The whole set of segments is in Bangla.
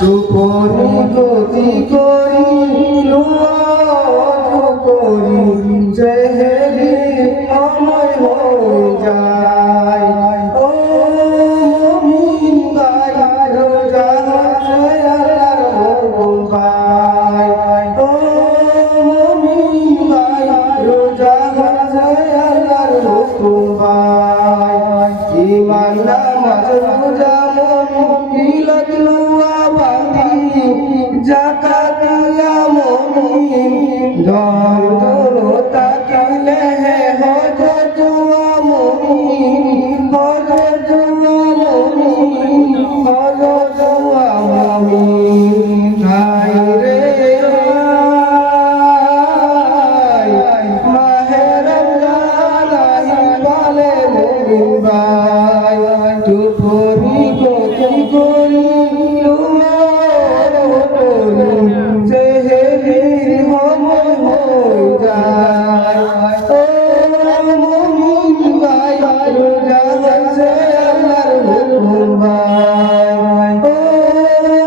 চুপনি গতি করি করি যেহেরি আমার হয়ে যায় ও মুমিন ভাই রোজা আল্লাহর হুকুম পায় ও মুমিন ভাই রোজা আল্লাহর হুকুম পায় ঈমান নামাজ রোজা মিলাদ লুয়া বান্দি যাকাত দিয়া মুমিন দল দল তাকিলে হে হজ দুয়া মুমিন হজ দুয়া মুমিন হজ দুয়া মুমিন হায় রে মাহে রমজান বলে মুমিন ভাই চুপনি গতি করি যেহেরি সময় হয়ে যায় ও মুমিন ভাই রোজা আছে আল্লাহর হুকুম ভাই ও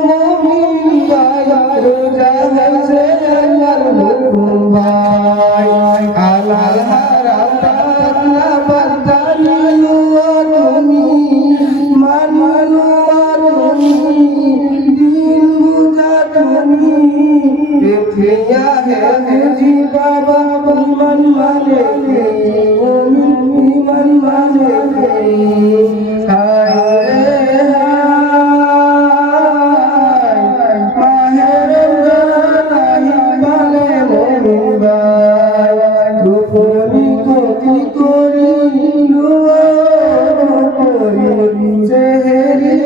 মুমিন ভাই রোজা আছে আল্লাহর হুকুম ভাই হালাল হারাম না বান্দানি তুমি মানলো তুমি দিন বুঝা তুমি देखिया है जी बाबा मन माने मन माने हाय रे हाय माहे रमजान बाले मोमिन भाई चुपनी गति करी লুয়া করি যেহেরি